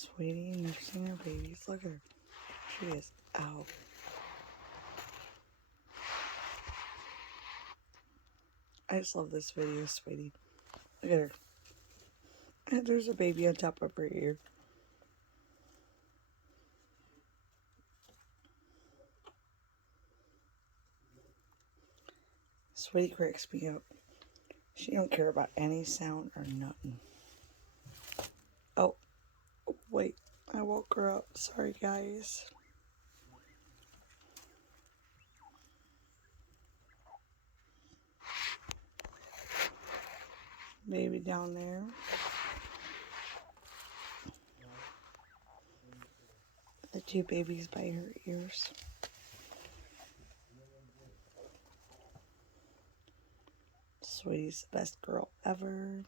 Sweetie nursing her babies. Look at her. She is out. I just love this video, Sweetie. Look at her. And there's a baby on top of her ear. Sweetie cracks me up. She don't care about any sound or nothing. Oh, wait. I woke her up. Sorry, guys. Baby down there. The two babies by her ears. Sweetie's the best girl ever.